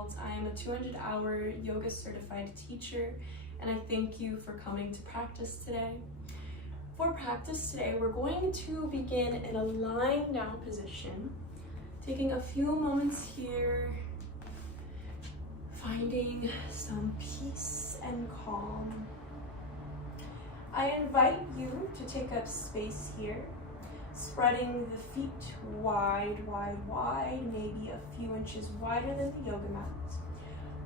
Oswald. I am a 200-hour yoga certified teacher, and I thank you for coming to practice today. For practice today, we're going to begin in a lying down position, taking a few moments here, finding some peace and calm. I invite you to take up space here, spreading the feet wide, maybe a few inches wider than the yoga mat.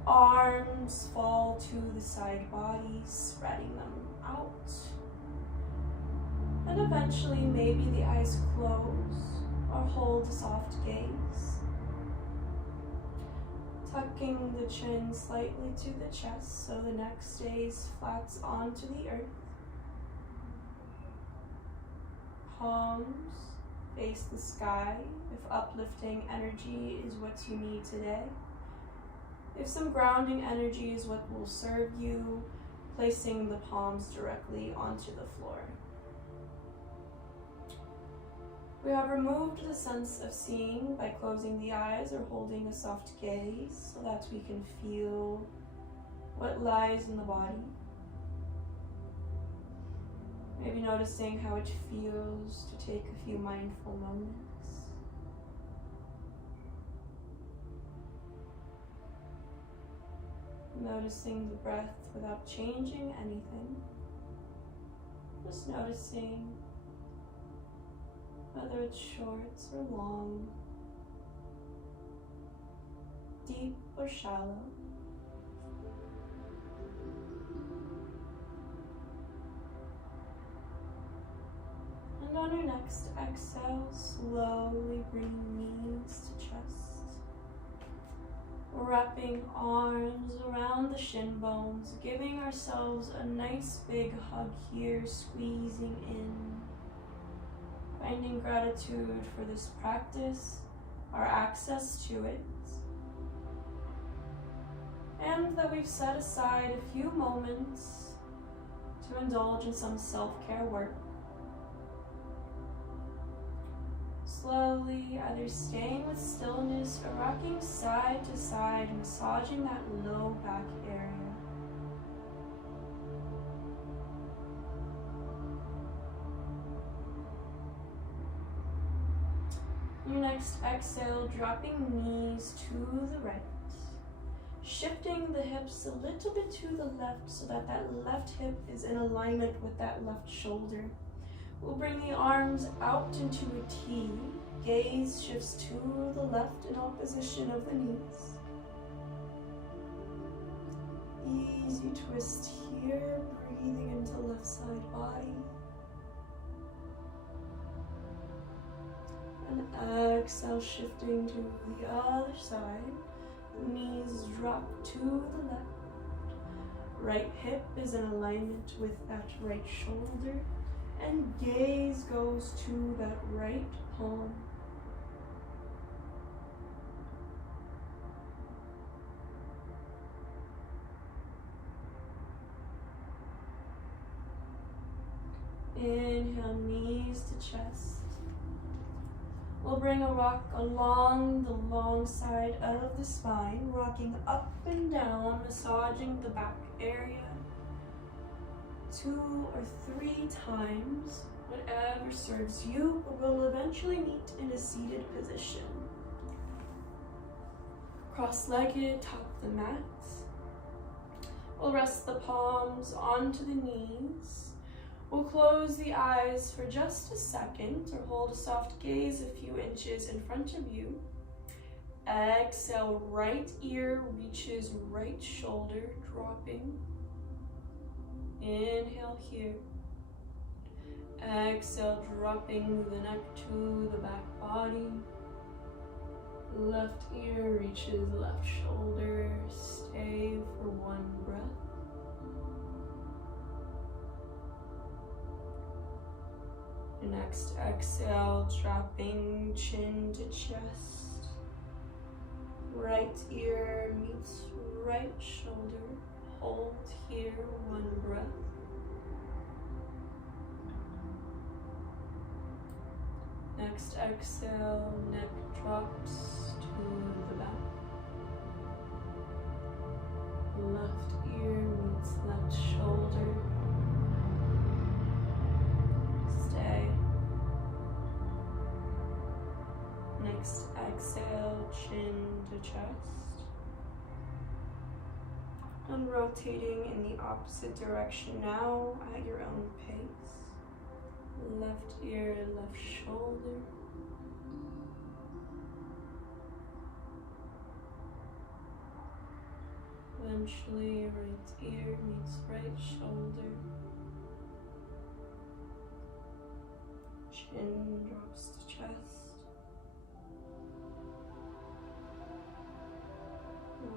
Arms fall to the side body, spreading them out. And eventually, maybe the eyes close or hold a soft gaze. Tucking the chin slightly to the chest so the neck stays flat onto the earth. Palms face the sky if uplifting energy is what you need today. If some grounding energy is what will serve you, placing the palms directly onto the floor. We have removed the sense of seeing by closing the eyes or holding a soft gaze so that we can feel what lies in the body. Maybe noticing how it feels to take a few mindful moments. Noticing the breath without changing anything. Just noticing whether it's short or long, deep or shallow. And on your next exhale, slowly bring knees to chest. Wrapping arms around the shin bones, giving ourselves a nice big hug here, squeezing in. Finding gratitude for this practice, our access to it, and that we've set aside a few moments to indulge in some self-care work. Slowly, either staying with stillness or rocking side to side, massaging that low back area. Your next exhale, dropping knees to the right. Shifting the hips a little bit to the left so that that left hip is in alignment with that left shoulder. We'll bring the arms out into a T. Gaze shifts to the left in opposition of the knees. Easy twist here, breathing into left side body. And exhale, shifting to the other side. Knees drop to the left. Right hip is in alignment with that right shoulder. And gaze goes to that right palm. Inhale, knees to chest. We'll bring a rock along the long side of the spine, rocking up and down, massaging the back area 2 or 3 times, whatever serves you, but we'll eventually meet in a seated position. Cross-legged, top the mat. We'll rest the palms onto the knees. We'll close the eyes for just a second or hold a soft gaze a few inches in front of you. Exhale, right ear reaches right shoulder, dropping. Inhale here. Exhale, dropping the neck to the back body. Left ear reaches left shoulder. Stay for 1 breath. Next exhale, dropping chin to chest. Right ear meets right shoulder. Hold here, 1 breath. Next exhale, neck drops to the back. Left ear meets left shoulder. Stay. Next exhale, chin to chest. And rotating in the opposite direction now at your own pace. Left ear, left shoulder. Eventually, right ear meets right shoulder. Chin drops to chest.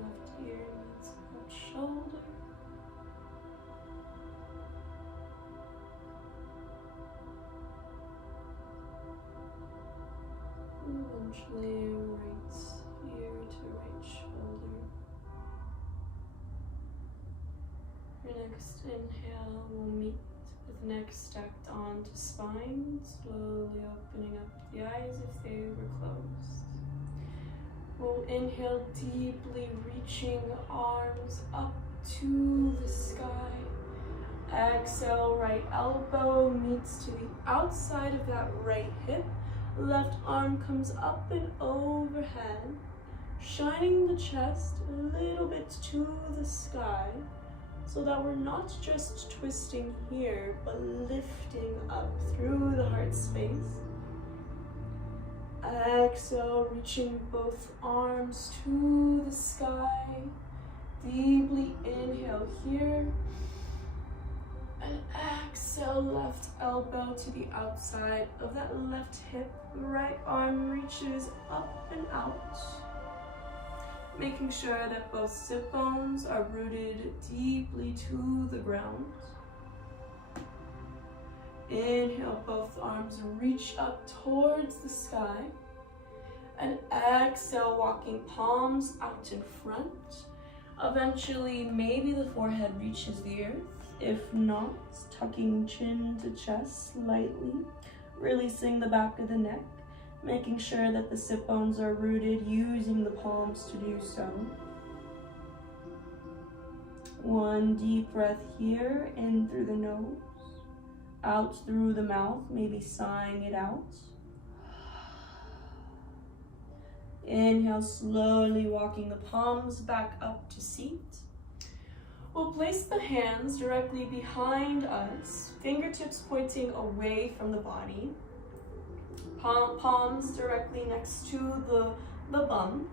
Left ear meets left shoulder. Eventually, right ear to right shoulder. Your next inhale will meet with neck stacked onto spine, slowly opening up the eyes if they were closed. We'll inhale deeply, reaching arms up to the sky. Exhale, right elbow meets to the outside of that right hip. Left arm comes up and overhead, shining the chest a little bit to the sky, so that we're not just twisting here, but lifting up through the heart space. Exhale, reaching both arms to the sky. Deeply inhale here. And exhale, left elbow to the outside of that left hip. Right arm reaches up and out. Making sure that both sit bones are rooted deeply to the ground. Inhale, both arms reach up towards the sky. And exhale, walking palms out in front. Eventually, maybe the forehead reaches the earth. If not, tucking chin to chest slightly, releasing the back of the neck, making sure that the sit bones are rooted, using the palms to do so. One deep breath here, in through the nose, out through the mouth, maybe sighing it out. Inhale, slowly walking the palms back up to seat. We'll place the hands directly behind us, fingertips pointing away from the body, palms directly next to the bum.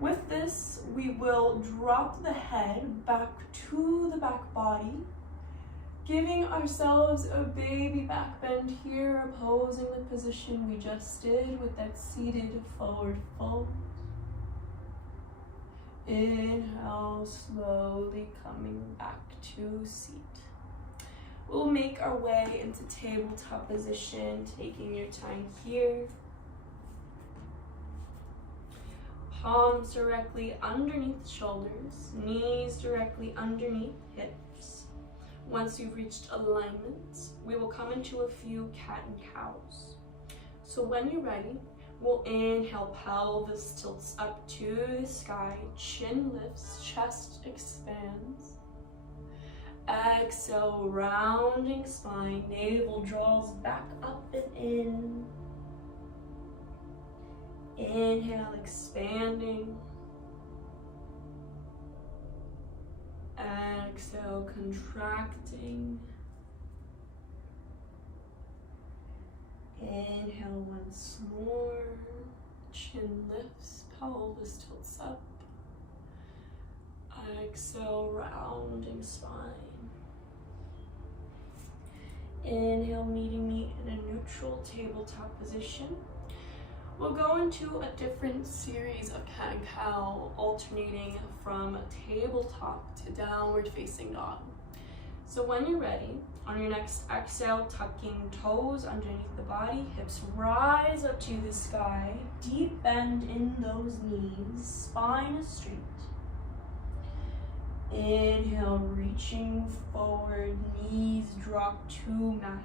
With this, we will drop the head back to the back body, giving ourselves a baby back bend here, opposing the position we just did with that seated forward fold. Inhale, slowly coming back to seat. We'll make our way into tabletop position, taking your time here. Palms directly underneath shoulders, knees directly underneath hips. Once you've reached alignment, we will come into a few cat and cows. So when you're ready, we'll inhale, pelvis tilts up to the sky, chin lifts, chest expands. Exhale, rounding spine, navel draws back up and in. Inhale, expanding. Exhale, contracting. Inhale once more, chin lifts, pelvis tilts up. Exhale, rounding spine. Inhale, meeting me in a neutral tabletop position. We'll go into a different series of cat and cow, alternating from tabletop to downward facing dog. So when you're ready, on your next exhale, tucking toes underneath the body, hips rise up to the sky, deep bend in those knees, spine is straight. Inhale, reaching forward, knees drop to mat,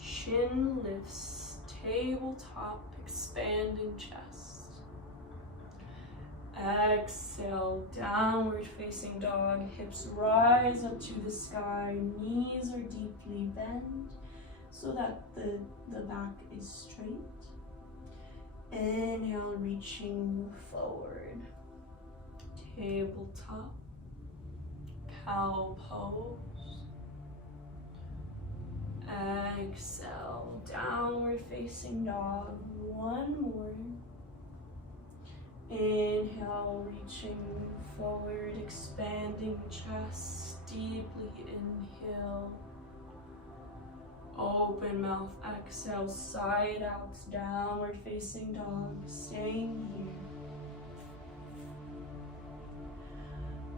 chin lifts, tabletop, expanding chest. Exhale, downward facing dog. Hips rise up to the sky. Knees are deeply bent so that the back is straight. Inhale, reaching forward. Tabletop. Cow pose. Exhale, downward facing dog. One more. Inhale, reaching forward, expanding the chest, deeply inhale. Open mouth, exhale, side out, downward facing dog, staying here.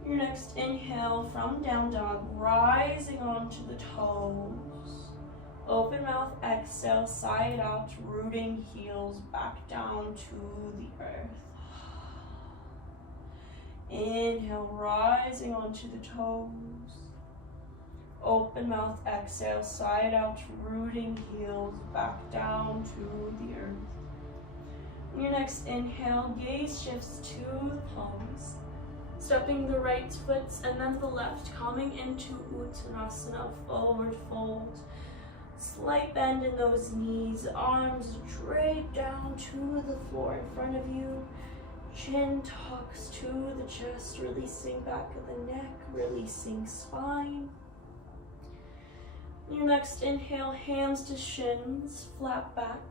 Your next inhale from down dog, rising onto the toes. Open mouth, exhale, side out, rooting heels back down to the earth. Inhale, rising onto the toes. Open mouth, exhale, side out, rooting heels back down to the earth. On your next inhale, gaze shifts to the palms. Stepping the right foot and then the left, coming into Uttanasana, forward fold. Slight bend in those knees, arms drape down to the floor in front of you. Chin tucks to the chest, releasing back of the neck, releasing spine. Your next inhale, hands to shins, flat back.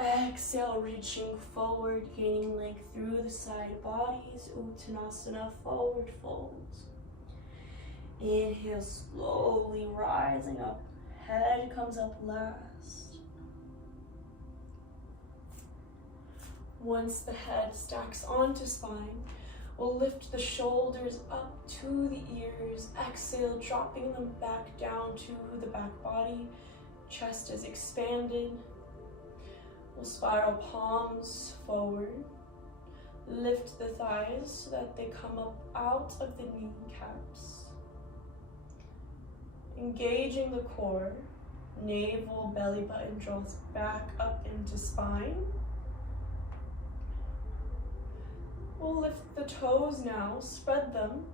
Exhale, reaching forward, gaining length through the side bodies. Uttanasana, forward fold. Inhale, slowly rising up. Head comes up last. Once the head stacks onto spine, we'll lift the shoulders up to the ears. Exhale, dropping them back down to the back body. Chest is expanded. We'll spiral palms forward. Lift the thighs so that they come up out of the kneecaps. Engaging the core, navel, belly button draws back up into spine. We'll lift the toes now, spread them,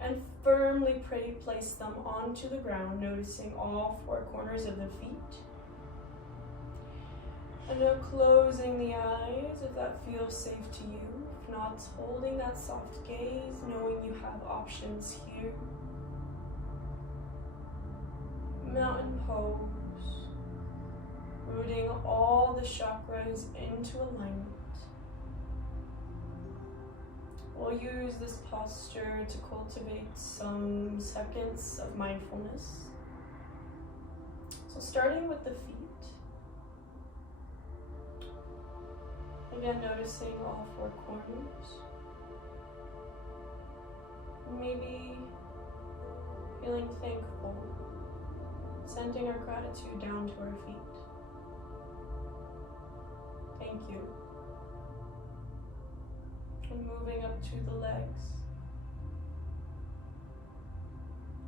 and firmly place them onto the ground, noticing all four corners of the feet. And now closing the eyes if that feels safe to you. If not, holding that soft gaze, knowing you have options here. Mountain pose, rooting all the chakras into alignment. We'll use this posture to cultivate some seconds of mindfulness. So starting with the feet. Again, noticing all four corners. Maybe feeling thankful. Sending our gratitude down to our feet. Thank you. And moving up to the legs.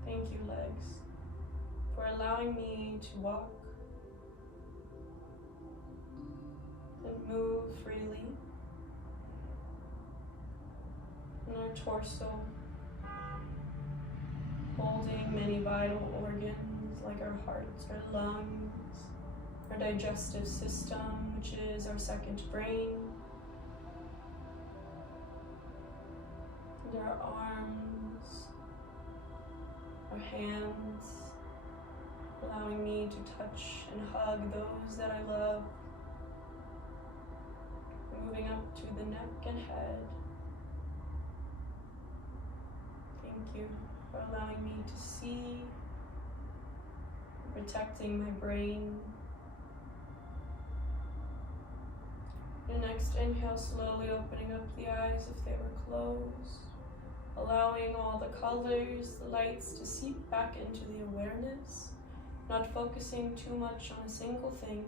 Thank you, legs, for allowing me to walk and move freely. And our torso, holding many vital organs like our hearts, our lungs, our digestive system, which is our second brain, and our arms, our hands, allowing me to touch and hug those that I love, moving up to the neck and head. Thank you for allowing me to see, protecting my brain. Your next inhale, slowly opening up the eyes if they were closed, allowing all the colors, the lights to seep back into the awareness, not focusing too much on a single thing.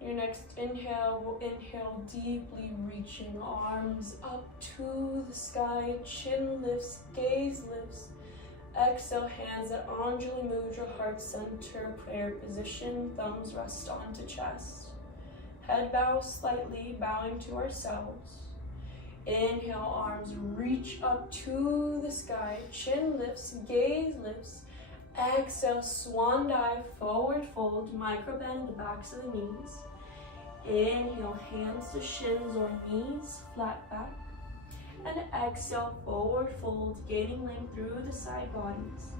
Your next inhale, we'll inhale deeply, reaching arms up to the sky, chin lifts, gaze lifts. Exhale, hands at Anjali Mudra, heart center, prayer position, thumbs rest onto chest. Head bow slightly, bowing to ourselves. Inhale, arms reach up to the sky. Chin lifts, gaze lifts. Exhale, swan dive, forward fold. Micro bend the backs of the knees. Inhale, hands to shins or knees, flat back. And exhale, forward fold, gaining length through the side bodies.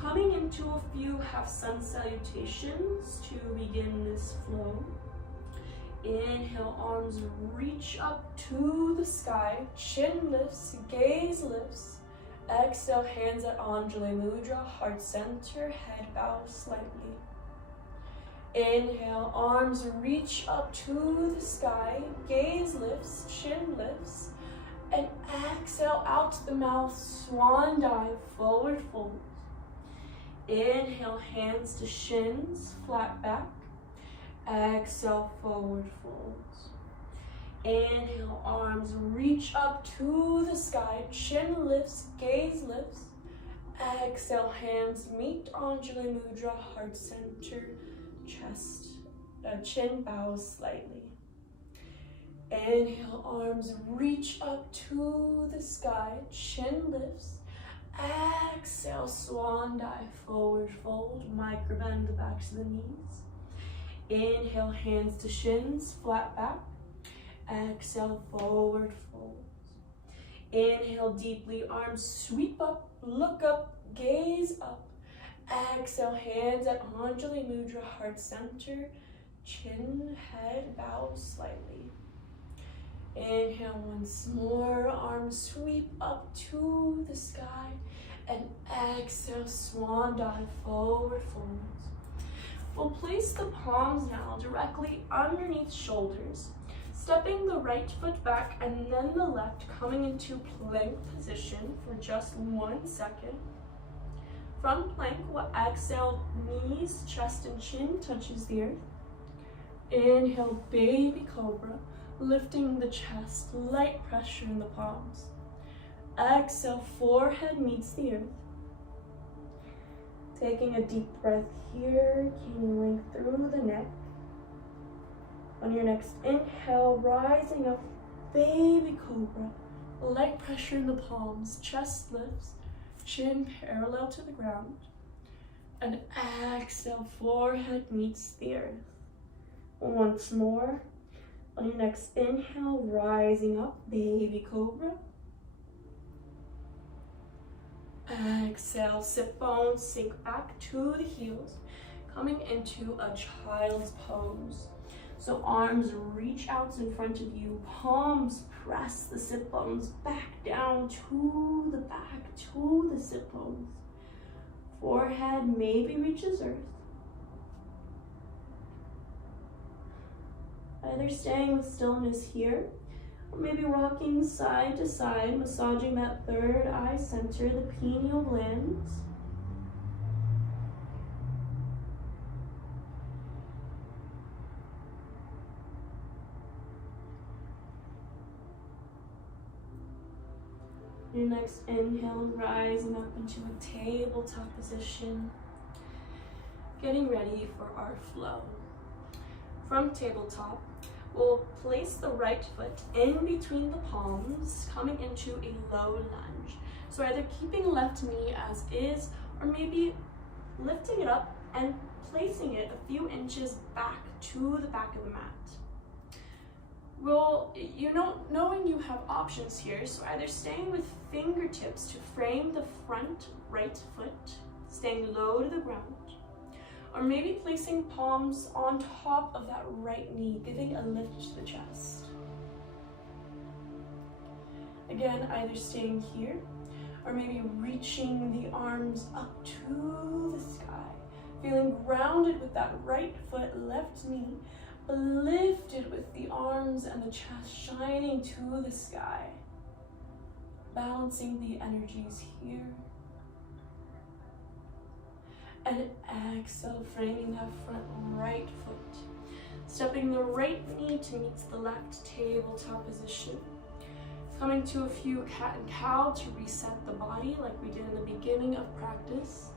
Coming into a few half sun salutations to begin this flow. Inhale, arms reach up to the sky. Chin lifts, gaze lifts. Exhale, hands at Anjali Mudra, heart center, head bows slightly. Inhale, arms reach up to the sky. Gaze lifts, chin lifts. And exhale, out the mouth, swan dive, forward fold. Inhale, hands to shins, flat back. Exhale, forward folds. Inhale, arms reach up to the sky. Chin lifts, gaze lifts. Exhale, hands meet Anjali Mudra, heart center, chest, chin bows slightly. Inhale, arms reach up to the sky. Chin lifts. Exhale, swan dive, forward fold, micro bend the backs of the knees. Inhale, hands to shins, flat back. Exhale, forward fold. Inhale deeply, arms sweep up, look up, gaze up. Exhale, hands at Anjali Mudra, heart center, chin, head bows slightly. Inhale once more, arms sweep up to the sky, and exhale, swan dive, forward folds. We'll place the palms now directly underneath shoulders, stepping the right foot back and then the left, coming into plank position for just 1 second. From plank, we'll exhale, knees, chest, and chin touches the earth. Inhale, baby cobra. Lifting the chest, light pressure in the palms. Exhale, forehead meets the earth. Taking a deep breath here, gaining length through the neck. On your next inhale, rising up, baby cobra. Light pressure in the palms, chest lifts, chin parallel to the ground. And exhale, forehead meets the earth. Once more. On your next inhale, rising up, baby cobra. Exhale, sit bones, sink back to the heels, coming into a child's pose. So arms reach out in front of you, palms press the sit bones back down to the back, to the sit bones. Forehead maybe reaches earth. Either staying with stillness here, or maybe rocking side to side, massaging that third eye center, the pineal glands. Your next inhale, rising up into a tabletop position, getting ready for our flow. From tabletop, we'll place the right foot in between the palms, coming into a low lunge. So either keeping left knee as is, or maybe lifting it up and placing it a few inches back to the back of the mat. Well, knowing you have options here, so either staying with fingertips to frame the front right foot, staying low to the ground, or maybe placing palms on top of that right knee, giving a lift to the chest. Again, either staying here, or maybe reaching the arms up to the sky, feeling grounded with that right foot, left knee, but lifted with the arms and the chest shining to the sky, balancing the energies here. And exhale, framing that front right foot. Stepping the right knee to meet the left tabletop position. Coming to a few cat and cow to reset the body like we did in the beginning of practice.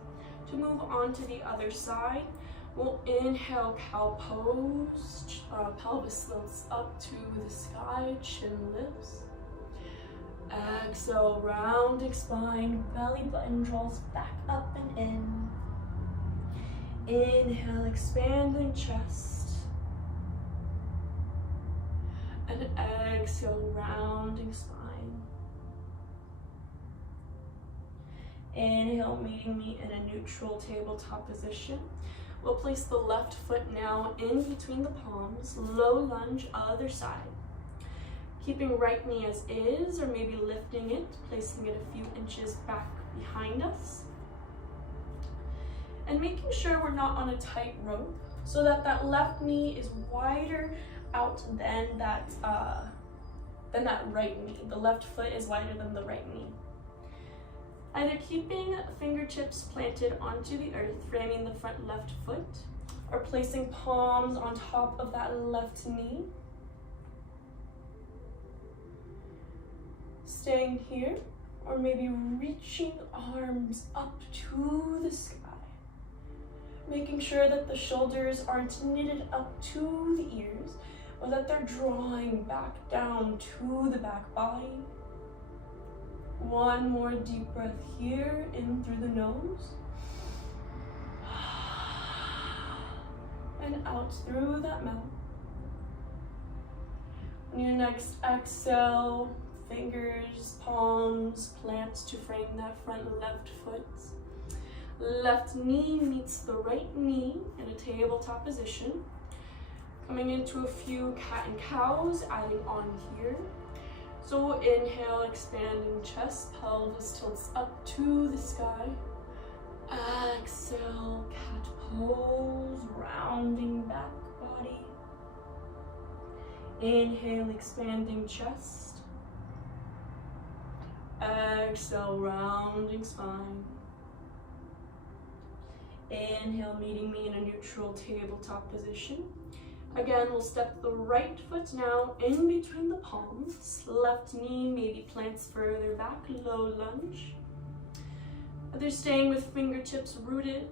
To move on to the other side, We'll inhale, cow pose, pelvis lifts up to the sky, chin lifts. Exhale, rounding spine, belly button draws back up and in. Inhale, expanding chest. And exhale, rounding spine. Inhale, meeting me in a neutral tabletop position. We'll place the left foot now in between the palms, low lunge, other side. Keeping right knee as is, or maybe lifting it, placing it a few inches back behind us. And making sure we're not on a tight rope, so that that left knee is wider out than that right knee. The left foot is wider than the right knee. Either keeping fingertips planted onto the earth, framing the front left foot, or placing palms on top of that left knee. Staying here, or maybe reaching arms up to the sky. Making sure that the shoulders aren't knitted up to the ears, or that they're drawing back down to the back body. One more deep breath here, in through the nose. And out through that mouth. On your next exhale, fingers, palms, plant to frame that front left foot. Left knee meets the right knee in a tabletop position. Coming into a few cat and cows, adding on here. So inhale, expanding chest, pelvis tilts up to the sky. Exhale, cat pose, rounding back body. Inhale, expanding chest. Exhale, rounding spine. Inhale, meeting me in a neutral tabletop position. Again, we'll step the right foot now in between the palms. Left knee maybe plants further back, low lunge. Either staying with fingertips rooted,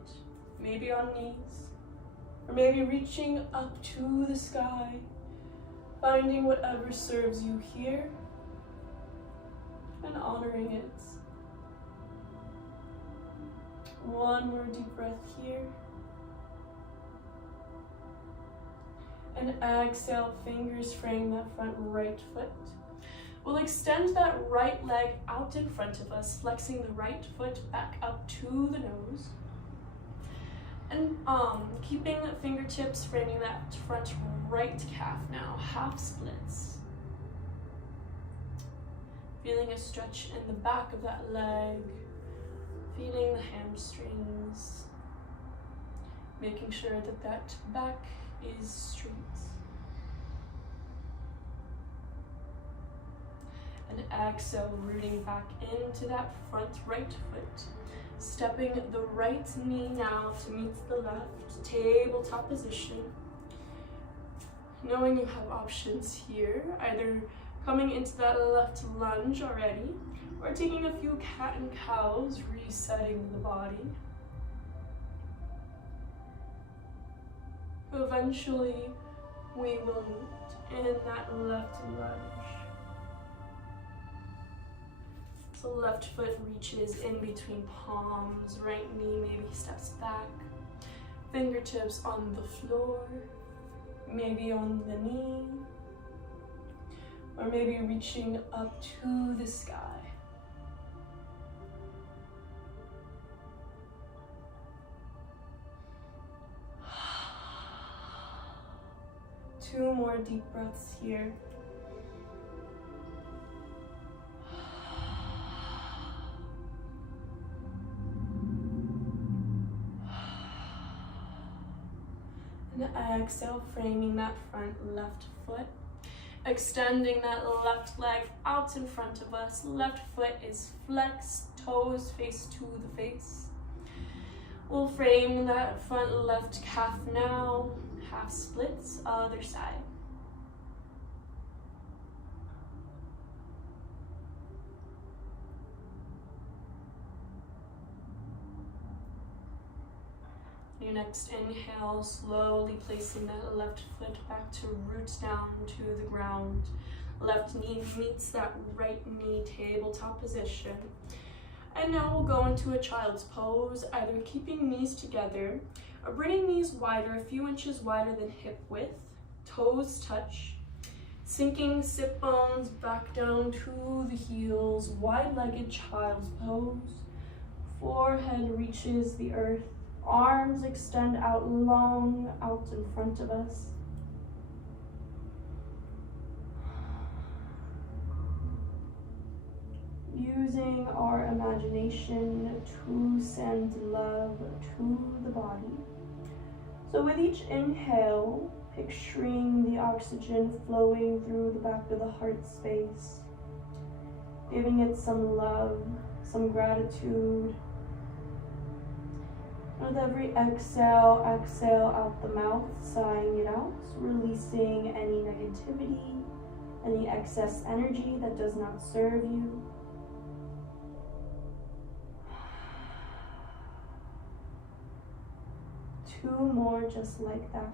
maybe on knees, or maybe reaching up to the sky, finding whatever serves you here and honoring it. One more deep breath here. And exhale, fingers frame that front right foot. We'll extend that right leg out in front of us, flexing the right foot back up to the nose. And keeping the fingertips framing that front right calf now, half splits. Feeling a stretch in the back of that leg, feeling the hamstrings, making sure that that back is straight. And exhale, rooting back into that front right foot. Stepping the right knee now to meet the left, tabletop position. Knowing you have options here, either coming into that left lunge already, or taking a few cat and cows, resetting the body. Eventually, we will meet in that left lunge. So left foot reaches in between palms, right knee maybe steps back, fingertips on the floor, maybe on the knee, or maybe reaching up to the sky. Two more deep breaths here. And exhale, framing that front left foot. Extending that left leg out in front of us. Left foot is flexed, toes face to the face. We'll frame that front left calf now. Half splits, other side. Your next inhale, slowly placing that left foot back to root down to the ground. Left knee meets that right knee, tabletop position. And now we'll go into a child's pose, either keeping knees together or bringing knees wider, a few inches wider than hip width. Toes touch. Sinking sit bones back down to the heels, wide-legged child's pose. Forehead reaches the earth. Arms extend out long, out in front of us. Using our imagination to send love to the body. So with each inhale, picturing the oxygen flowing through the back of the heart space, giving it some love, some gratitude. With every exhale, exhale out the mouth, sighing it out, releasing any negativity, any excess energy that does not serve you. Two more just like that.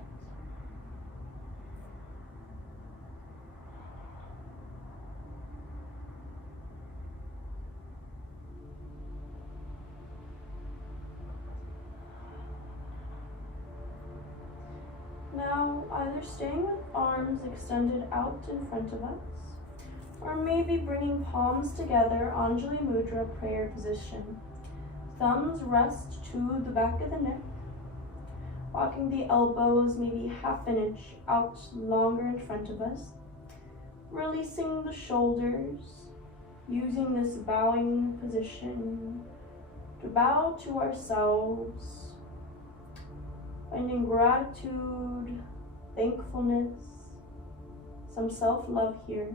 Now, either staying with arms extended out in front of us, or maybe bringing palms together, Anjali Mudra prayer position. Thumbs rest to the back of the neck, walking the elbows maybe half an inch out longer in front of us, releasing the shoulders, using this bowing position to bow to ourselves, finding gratitude, thankfulness, some self-love here.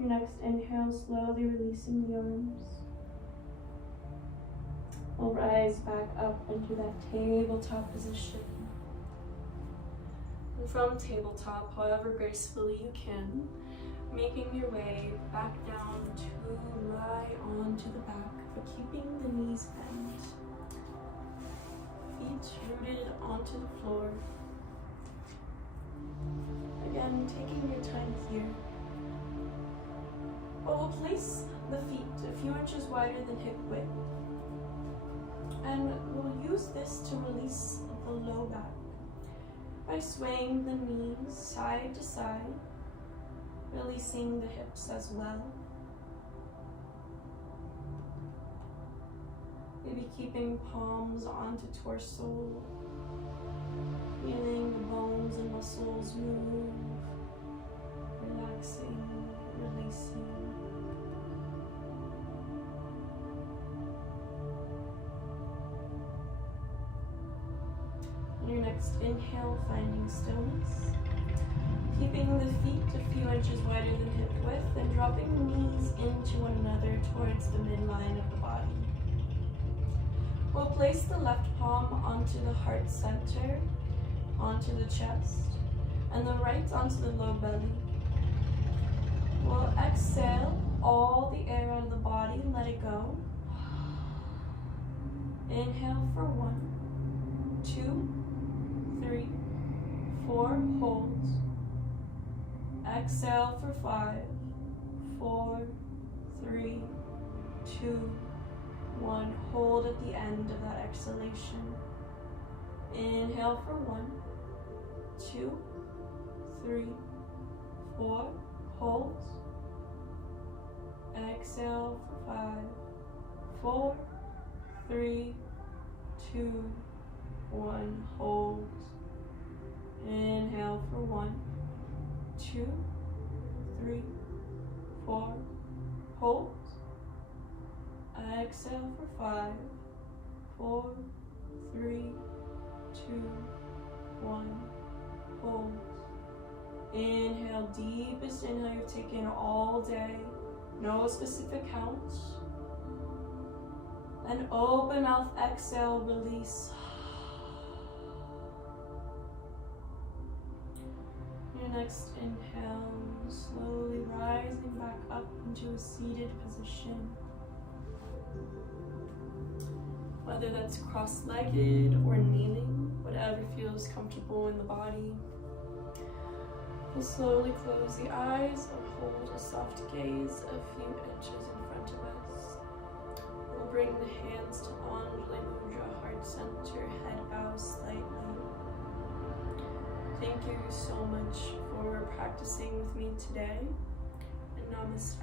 Your next inhale, slowly releasing the arms. We'll rise back up into that tabletop position. And from tabletop, however gracefully you can, making your way back down to lie onto the back, but keeping the knees bent. Feet rooted onto the floor. Again, taking your time here. But we'll place the feet a few inches wider than hip width. And we'll use this to release the low back by swaying the knees side to side, releasing the hips as well. Maybe keeping palms onto torso, feeling the bones and muscles move, relaxing, releasing. Your next inhale, finding stillness. Keeping the feet a few inches wider than hip width and dropping the knees into one another towards the midline of the body. We'll place the left palm onto the heart center, onto the chest, and the right onto the low belly. We'll exhale all the air out of the body, let it go. Inhale for 1, 2, 3, 4, hold. Exhale for 5, 4, 3, 2, 1. Hold at the end of that exhalation. Inhale for 1, 2, 3, 4, hold. Exhale for 5, 4, 3, 2, 1, hold. Inhale for 1, 2, 3, 4, hold. Exhale for 5, 4, 3, 2, 1, hold. Inhale, deepest inhale you've taken all day. No specific count. And open mouth, exhale, release. Your next inhale, slowly rising back up into a seated position. Whether that's cross-legged or kneeling, whatever feels comfortable in the body. We'll slowly close the eyes and hold a soft gaze a few inches in front of us. We'll bring the hands to Anjali Mudra, heart center, head bows slightly. Thank you so much for practicing with me today, and namaste.